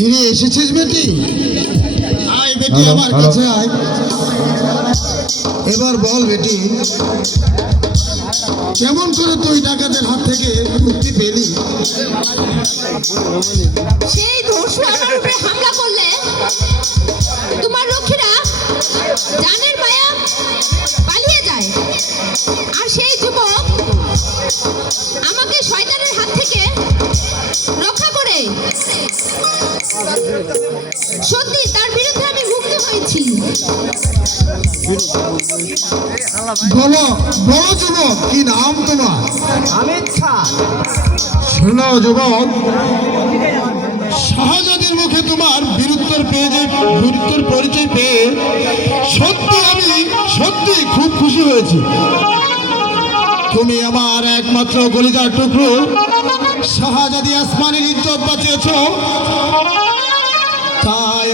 ফিরে এসেছিস বেটি? আয় বেটি, আমার কাছে আয়। এবার বল বেটি, কেমন করে তুই ডাকাতের হাত থেকে মুক্তি পেলি? সেই দস্যু আমার উপরে হামলা করলে তোমার লক্ষ্মীরা জানের মায়া পালিয়ে যায়, আর সেই যুবক আমাকে শয়তানের হাত থেকে রক্ষা করে। সত্যি তার বিরুদ্ধে আমি মুক্ত হয়েছি। বলো বলো যুবক, কি নাম তোমার? আমির খান। শোনো যুবক, শাহজাদির মুখে তোমার বীরত্বের পরিচয় পেয়ে সত্যি খুব খুশি হয়েছি। তুমি আমার একমাত্র কলিজার টুকরো শাহজাদি আসমানের ইজ্জত বাঁচিয়েছ। তাই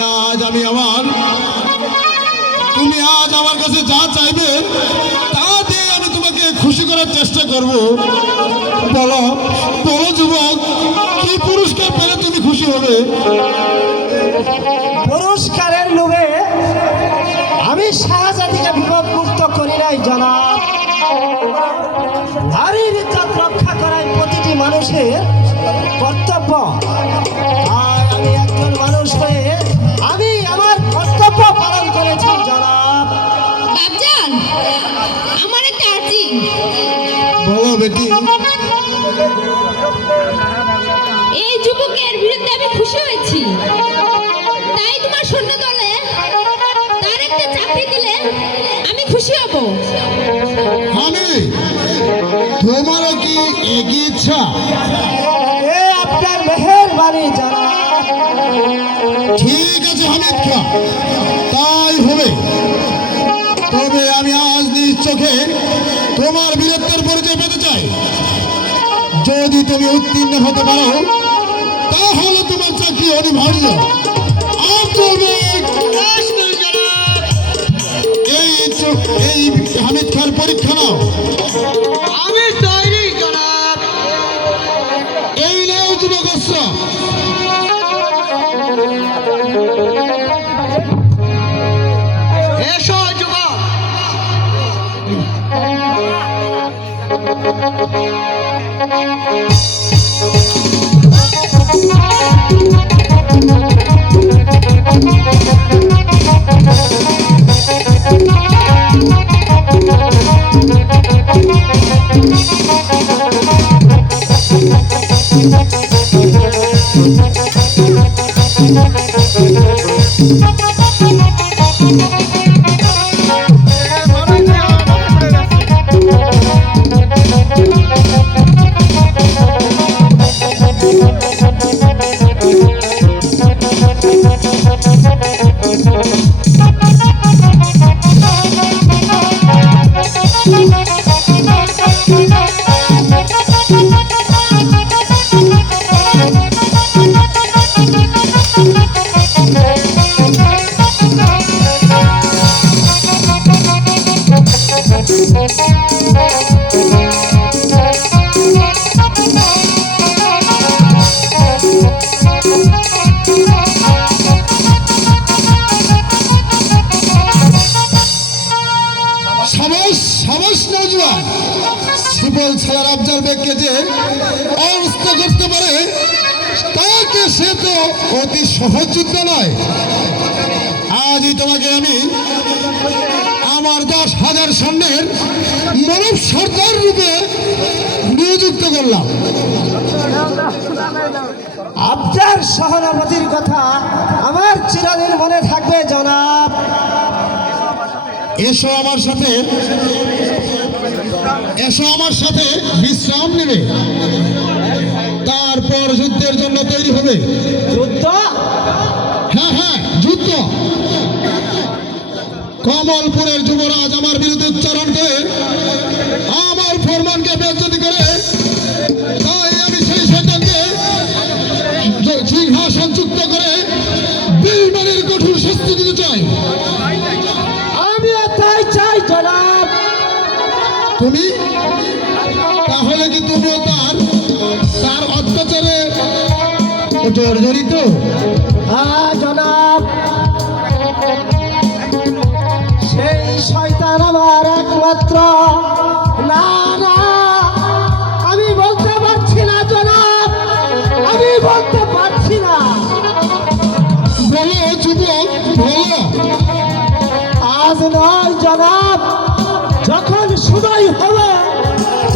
তুমি আজ আমার কাছে যা চাইবে তা দিয়ে আমি তোমাকে খুশি করার চেষ্টা করব। বলো বলো যুবক, কি পুরস্কার পেলে তুমি খুশি হবে? পুরস্কারের লোভে আমি শাহজাদিকে বিপদ মুক্ত করি নাই জনাব। নারীর ইজ্জত রক্ষা করাই প্রতিটি মানুষের কর্তব্য। আর আমি একজন মানুষ হয়ে আমি আমার কর্তব্য পালন করেছি জনাব। বাপজান, আমার একটা আর্জি। বলো বেটি। এই যুবকের বিরুদ্ধে আমি খুশি হয়েছি, তাই তোমার সৈন্য দলে তার একটা চাকরি দিলে আমি খুশি হব। আমি তোমারও কি একই ইচ্ছা? এ আপনার মেহেরবানি জনাব। ঠিক আছে হামিদ খান, তাই হবে। তবে আমি আজ নিজ চোখে তোমার বীরত্বের পরিচয় পেতে চাই। যদি তুমি উত্তীর্ণ হতে পারো তাহলে তোমার চাকরি অনিবার্য। আর তুমি এই হামিদ খান পরীক্ষা নাও। আমি তৈরি জনাব। এই নাও যুবক অস্ত্র। এসো যুবক। শিবল ছাড়ার আফজাল বেগকে যে অবস্থ করতে পারে তাকে সে তো অতি সহজ যুদ্ধ নয়। আজই তোমাকে আমি আমার 10,000 সৈন্যের মানব সর্দার রূপে নিযুক্ত করলাম। আপনার সহানুভূতির কথা আমার চিরদিন মনে থাকবে জনাব। এসো আমার সাথে বিশ্রাম নেবে, তারপর যুদ্ধের জন্য তৈরি হবে। যুদ্ধ? হ্যাঁ, যুদ্ধ। কমলপুরের যুবরাজ আমার বিরুদ্ধে উচ্চারণ করে আমার ফরমানকে বেজ্জতি করে, তাই আমি সেই শয়তানকে সিংহাসনচ্যুত করে বেঈমানের কঠোর শাস্তি দিতে চাই। আমিও তাই চাই জনাব। তুমি তাহলে কি তুমিও তার অত্যাচারে জর্জরিত? হ্যাঁ জনাব, সেই শয়তান আমার একমাত্র। না না, আমি বলতে পারছি না জনাব, আমি বলতে পারছি না। বলো যুবক, বলো। আজ নয় জনাব, যখন সময় হবে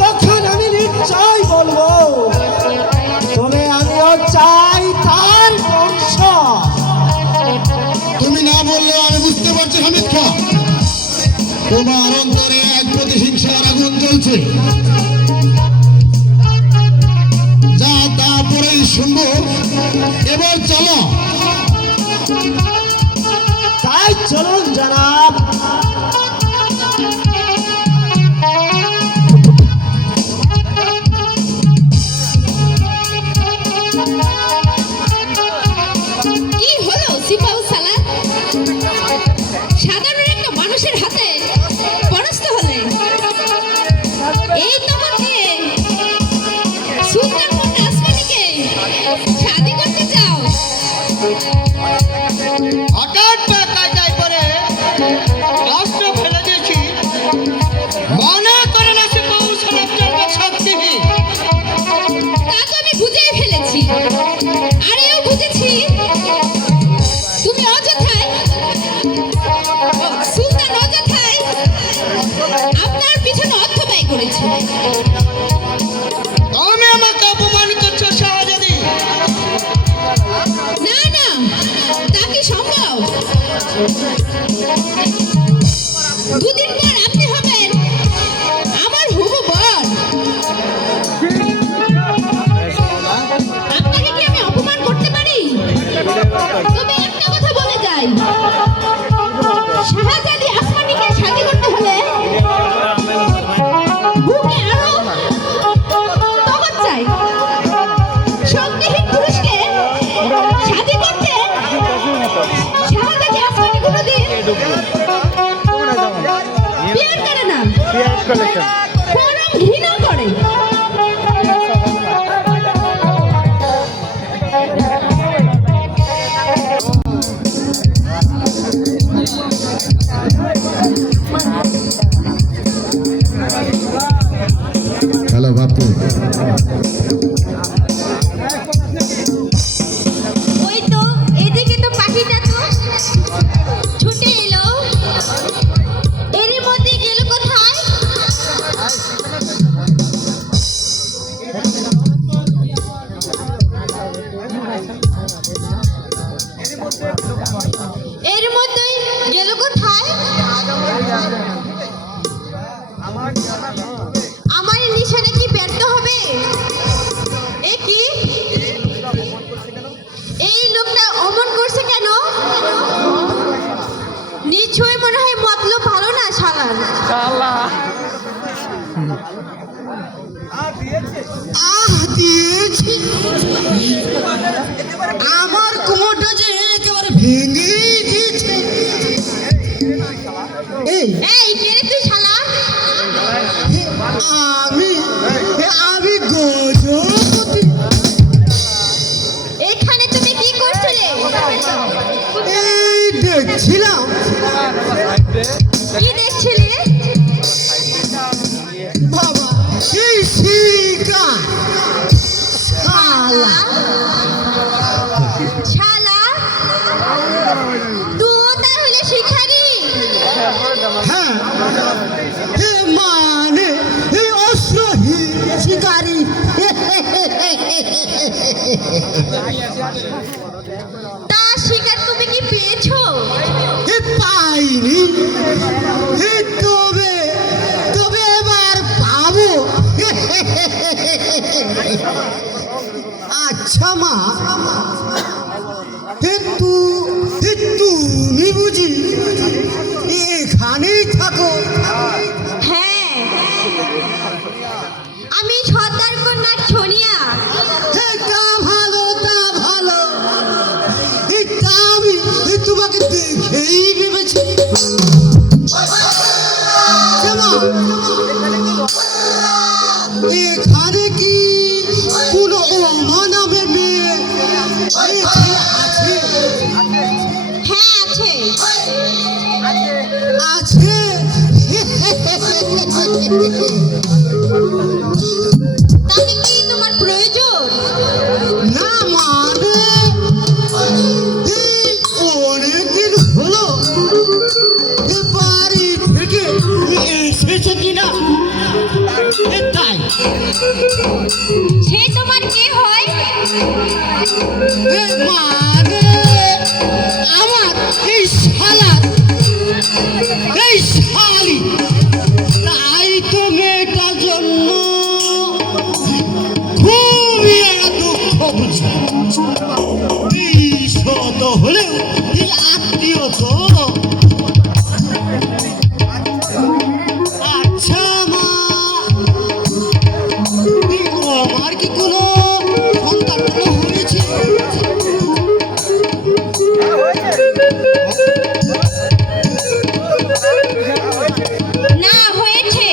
তখন আমি নিশ্চয় বলবো। তবে আমিও চাই তার বংশ। তুমি না বললে আমি বুঝতে পারছি হামিদ খা, তোমার অন্তরে এক প্রতিহিংসার আগুন জ্বলছে। যা তারপরেই শুনবো, এবার চলো। তাই চলুন জনাব। কি হলো সিপাহ সালার? সাধারণ একটা মানুষের হাতে পরাস্ত হলে এই তোমাকে সুলতান কন্যা আসমানিকে শাদি করতে চাও? হঠাৎ কায়দায় করে রাষ্ট্র ফেলে দিয়েছি, মনে করে না সে কৌশলের জন্য শক্তিহীন। তা তো আমি বুঝেই ফেলেছি, আর এও বুঝেছি তুমি অযথাই সুলতান অযথাই আপনার পিছনে অর্থ ব্যয় করেছে। তুমি আমাকে অপমান করছো শাহজাদি। না না, তা কি সম্ভব? দুদিন পর আপনি হবেন আমার হবু বর। আপনাকে কি আমি অপমান করতে পারি? তবে একটা কথা বলে যাই, শাহজাদি আসমানিকে শাদি করতে হলে বুকে আরো তহত চাই। শক্তিহীন পুরুষকে শাদি করতে শাহজাদি আসমানি কোনোদিন বিয়ার করে না, বরং ঘৃণা করে। হ্যালো বাপু, ওই তো এদিকে তো পাখিটা তো ছুটে এলো, এরই মধ্যে গেল কোথায়? এর মধ্যেই গেল কোথায়? আমার এই নিশানা কি ব্যর্থ হবে? এ কি, এই লোকটা অমন করছে কেন? নিশ্চয়ই মনে হয় মতলব ভালো না শালার। দিয়েছি আমার কোমরটা যে একেবারে ভেঙে দিয়েছে। এই এই কে রে তুই শালা? আমি আমি গজপতি। এখানে তুমি কি করছিলে? এই দেখছিলাম কি দেখছিলে? বাবা, এই শিকা শালা। শালা তুই তাহলে শিখারি? হ্যাঁ, এ মানে এই অস্ত্রহীন শিকারী। তা শিকার তুমি কি পেয়েছো? এ পাইনি, এ তবে তবে এবার পাবো। আচ্ছা মা, তুমি বুঝি এখানেই থাকো? হ্যাঁ, আমি সর্দার কন্যা সোনিয়া। তা ভালো, তা ভালো। তা আমি তোমাকে দেখেই ভেবেছি। এখানে কি কোনো অমানবের মেয়ে তাকে কি তোমার প্রয়োজন? না মানে এই অনেকদিন হলো এ বাড়ি থেকে এসেছে কিনা তাই। সে তোমার কে হয়? এ মানে আমার এই শালার এই শালি, তাই তো মেয়েটার জন্য খুবই একটা দুঃখ বুঝি। এই শত হলেও এই আত্মীয় তো। আচ্ছা মা, আমার কি কোনো সন্তান হয়েছে? না, হয়েছে।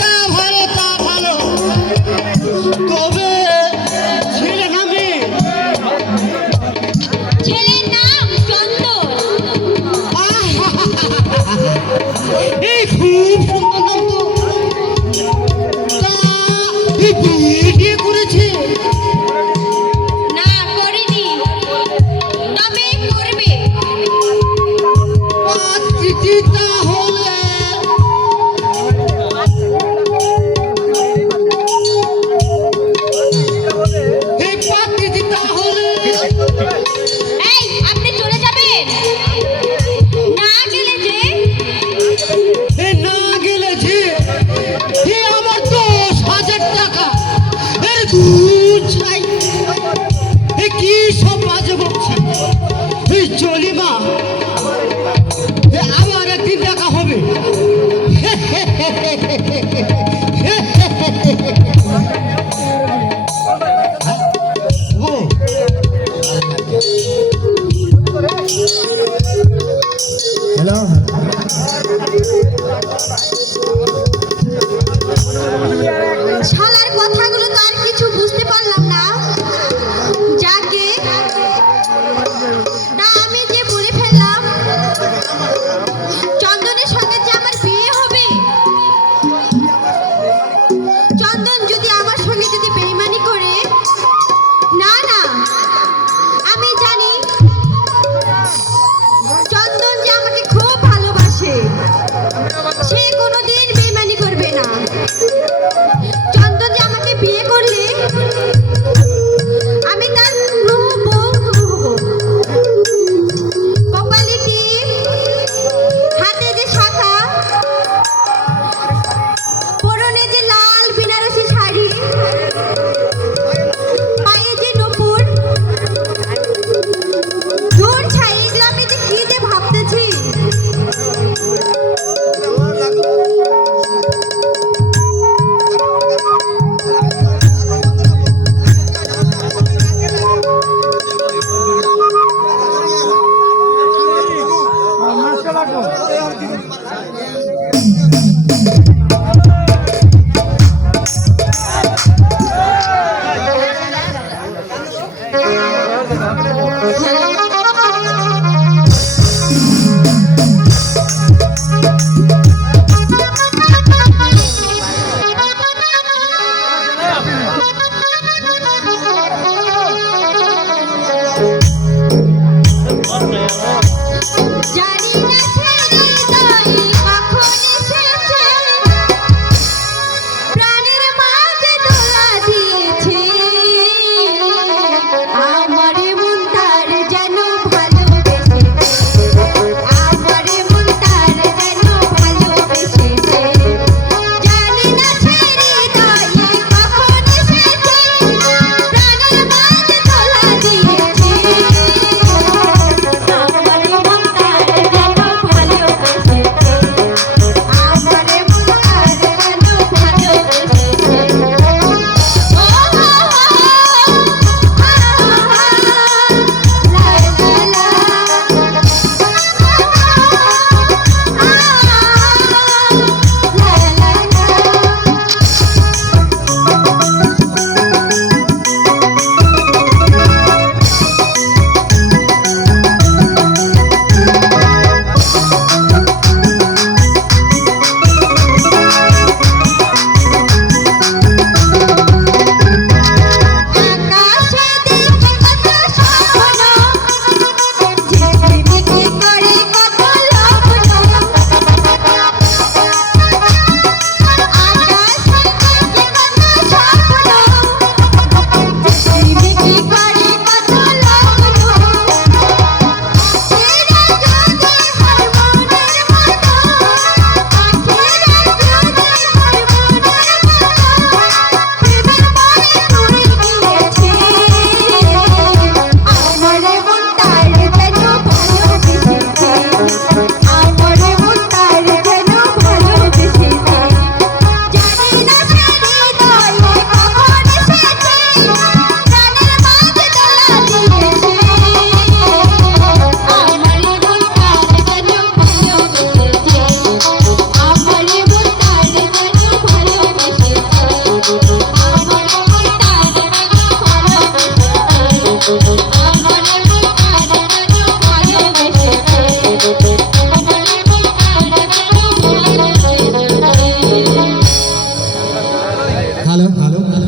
তা ভালো, তা ভালো। তবে ছেলে না মেয়ে? ছেলের নাম চন্দন। এই খুব সুন্দর নাম তো। তা এই বিয়ে করেছে? না, করেনি, তবে করবে। দিদি তাহলে এই দিদি তাহলে এই, আপনি চলে যাবেন? না গেলে যে? এ না গেলে যে এ আমার 10,000 টাকা এর দুধ চাই। এ কি সব বাজে বকছি? এই চলি মা, এ আবার একদিন দেখা হবে। ও হ্যালো, শালার কথাগুলো তো আর কিছু বুঝতে পারলাম না। যাকে তা আমি যে বলে ফেললাম চন্দনের সঙ্গে যে আমার বিয়ে হবে। চন্দন যদি আমার সঙ্গে যদি বেইমানি করে, না না, আমি জানি চন্দন যে আমাকে খুব ভালোবাসে, সে কোনোদিন বেইমানি করবে না। চন্দন যে আমাকে বিয়ে করলে আমি তার বউ হব। কপালে টিপ, হাতে যে শাখা, পরনে যে লাল বেনারসি শাড়ি, পায়ে যে নূপুর, দূর ছাই, এগুলো আমি যে কি যে ভাবতেছি।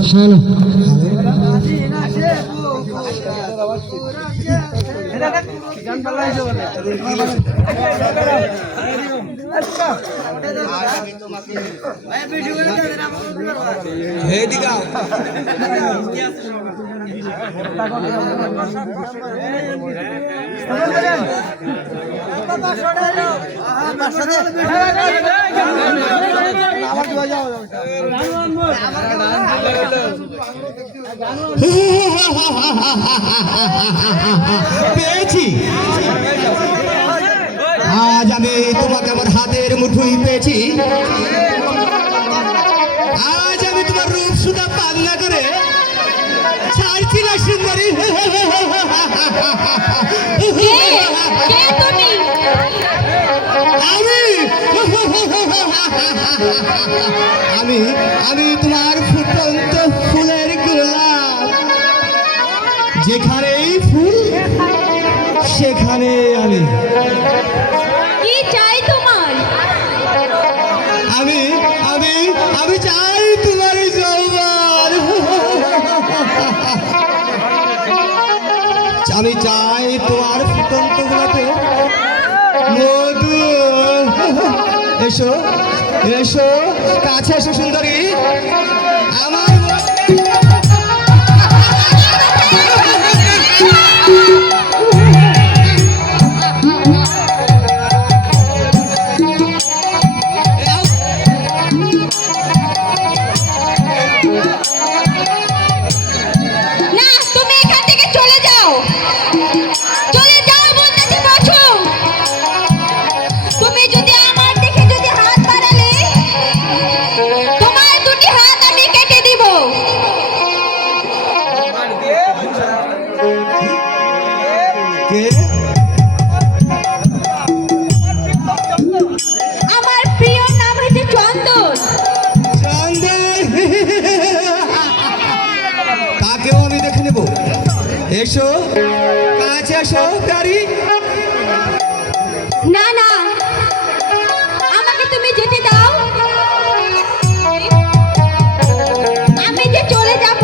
শোনো পেয়েছি, আজ আমি তোমাকে আমার হাতের মুঠোয় পেয়েছি। আজ আমি তোমার রূপ সুধা পান না করে ছাড়ছি না সুন্দরী। কে তুমি? আমি আমি আমি তোমার ফুটন্ত ফুলের গোলাপ, যেখানেই ফুল সেখানে আমি। কি চাই তোমার? আমি আমি আমি চাই তোমার যৌবন। আমি চাই তোমার ফুটন্ত গোলাপে মধু। এসো এসো কাছে এসো সুন্দরী আমার। না, তুমি এখান থেকে চলে যাও। চলে যাও বলতেছি, বসো। তুমি যদি আমার দিকে যদি হাত বাড়ালে, তোমার দুটি হাত আমি কেটে দিব। কে? আমার প্রিয় নাম হচ্ছে চন্দন। চন্দন, তাকেও আমি দেখে নেব। এসো কাছে এসো প্যারি। না না, আমাকে তুমি যেতে দাও। আমি যে চলে যাব।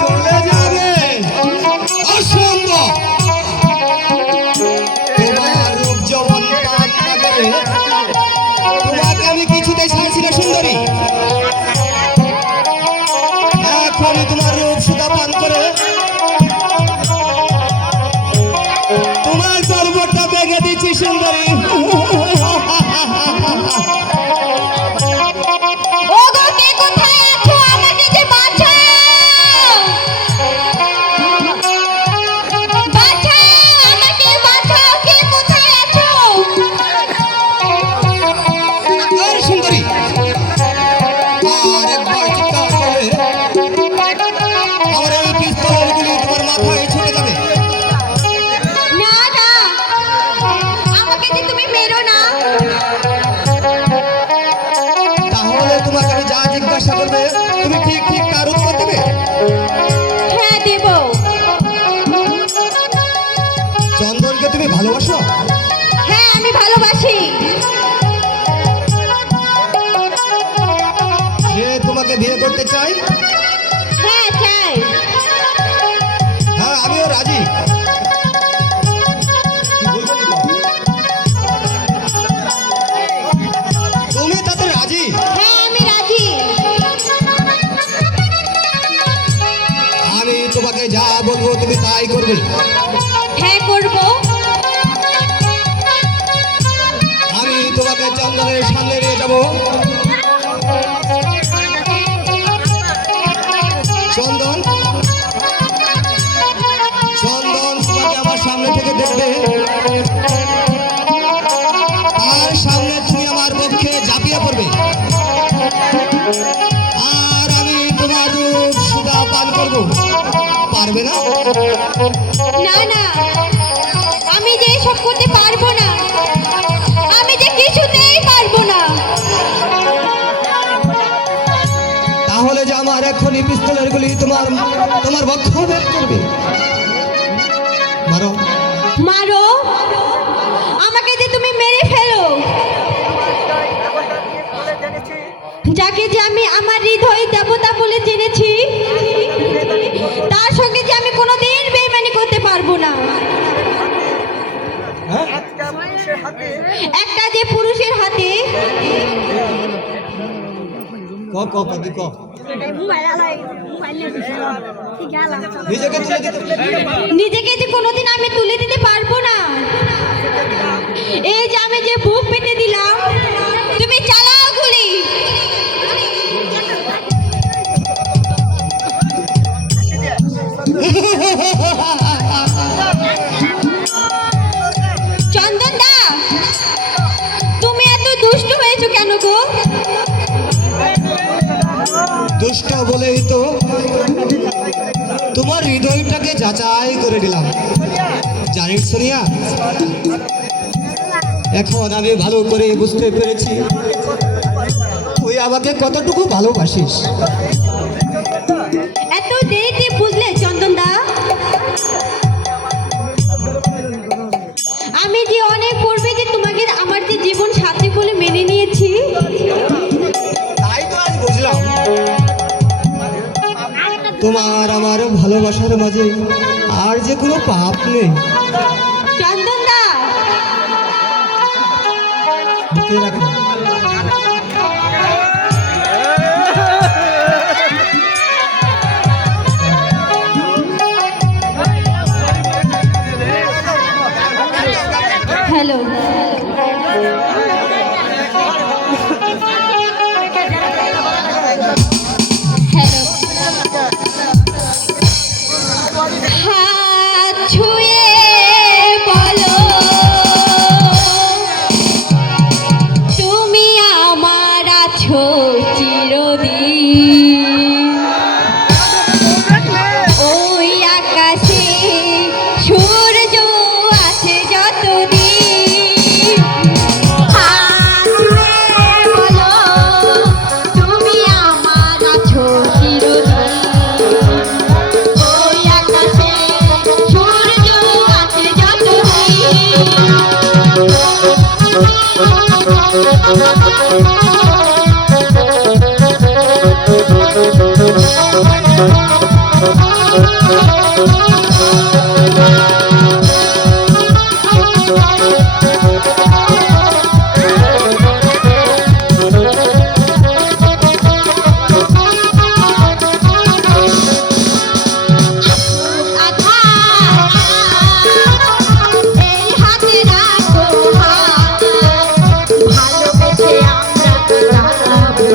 চলে যাবে? অসম্ভব। তোমার রূপ যৌবন পান না করে তোমাকে আমি কিছুতেই ছাড়ছি না সুন্দরী। এখনই তোমার রূপ সুধা পান করে তোমার গর্বটা বেগে দিচ্ছি সুন্দরী। ওগো, কে কোথায় আছো? আমাকে যে বাঁচাও। বাঁচাও, আমাকে বাঁচাও। কে কোথায় আছো? আর সুন্দরী আর একবার চিৎকার করলে আমার এই পিস্তলের গুলি তোমার মাথায় ছুটে যাবে। না না, আমাকে যে তুমি মেরো না। তাহলে তোমাকে আমি যা জিজ্ঞাসা করবে তুমি ঠিক ঠিক তার উত্তর দেবে। হ্যাঁ, দেব। চন্দনকে তুমি ভালোবাসো? হ্যাঁ, আমি ভালোবাসি। সে তোমাকে বিয়ে করতে চাই? হ্যাঁ, চাই। হ্যাঁ, আমিও রাজি। তুমি তাতে রাজি? হ্যাঁ, আমি রাজি। আমি তোমাকে যা বলবো তুমি তাই করবে। হ্যাঁ, করব। আমি তোমাকে চন্দনের সামনে নিয়ে যাব। চন্দন চন্দন তোমাকে আমার সামনে থেকে দেখবে। তার সামনে তুমি আমার পক্ষে ঝাঁপিয়ে পড়বে। আর আমি তোমার রূপ সুধা পান করব। পারবে না? না না, আমি যে এসব করতে পারবো না। আমি যে কিছুতেই পারবো না। তাহলে যে আমার এক্ষুনি পিস্তলের গুলি তোমার তোমার বক্ষ ভেদ করবে। মারো। মারো, আমাকে যে তুমি মেরে ফেলো। যা যাকে যে আমি আমার হৃদয় দেবতা বলে জেনেছি, তার সঙ্গে যে আমি কোনোদিন বেইমানি করতে পারবো না। একটা যে পুরুষের হাতে নিজেকে যে কোনোদিন আমি তুলে দিতে পারবো না। এই যে আমি যে বুক পেতে দিলাম, তুমি চালাও গুলি। চন্দন দা, তুমি এত দুষ্ট হয়েছো কেন গো? দুষ্ট বলেই তো তোমার হৃদয়টাকে যাচাই করে দিলাম। জানিস সোনিয়া, এখন আমি ভালো করে বুঝতে পেরেছি তুই আমাকে কতটুকু ভালোবাসিস। এত দেরিতে বুঝলে চন্দন দা? আমি যে অনেক পূর্বে যে তোমাকে আমার যে জীবন সাথী বলে মেনে নিয়েছি। তাই তো আজ বুঝলাম তোমার আমার ভালোবাসার মাঝে আর যে কোনো পাপ নেই। চন্দন দা, বুকে রাখো। হ্যালো। হ্যালো। হাত ছুঁয়ে বলো তুমি আমার আছো চিরদিন। ওই আকাশে সূর্য আছে যতদিন। হাত ছুঁয়ে বলো তুমি আমার আছো চিরদিন। ওই আকাশে সূর্য আছে এই হাতে রাখো হাত, ভালোবেসে আমরা কাটাবো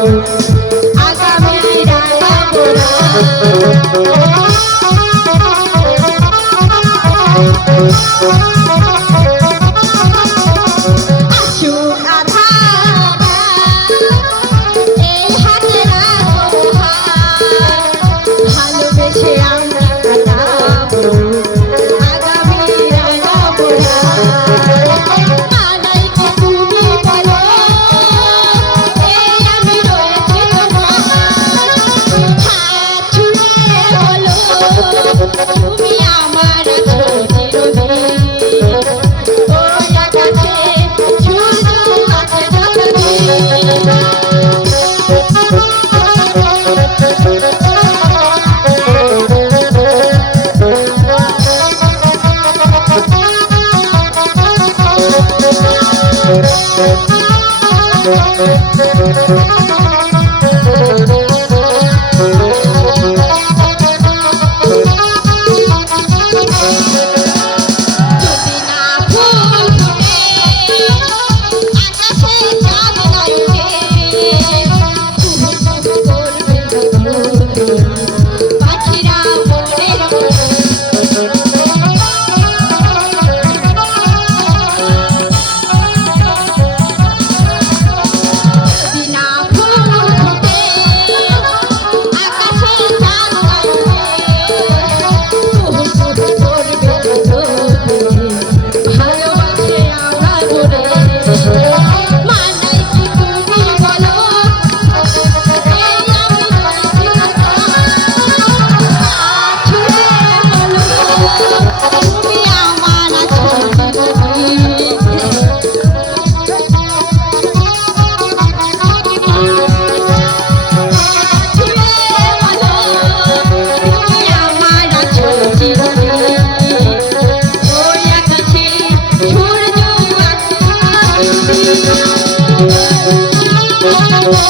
আগামী রাঙাবো আসো আধার, এই হাতে রাখো হাত, ভালোবেসে আমরা কাটাবো আগামী রাঙাবো। আনাই কি তুমি বলো, এই আমি রয়েছি তোমার। হাত ছুঁয়ে বলো তুমি আমার আছো চিরদিন। ওই আকাশে সূর্য আছে যতদিন। যদি না ফুল ফোটে আকাশে চাঁদ নাই উঠে, তুমি শুধু করবে গুনগুন, পাখিরা বলবে যদি না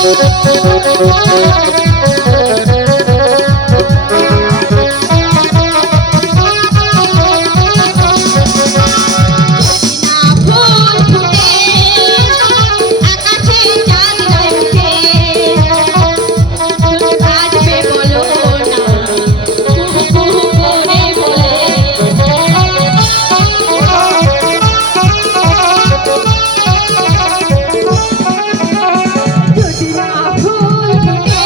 ফুল ফুটে আকাশে চাঁদ ওঠে আসবে বলো না কুহু কুহু করে বলে যদি না ফুল ফুটে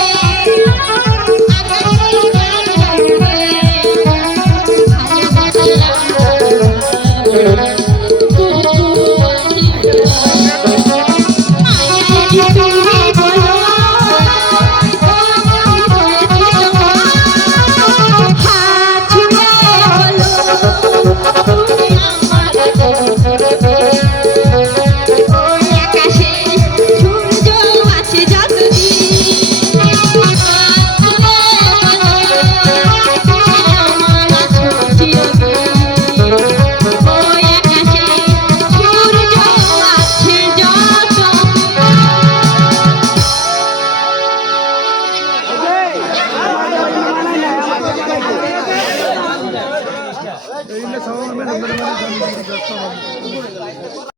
আকাশে চাঁদ ওঠে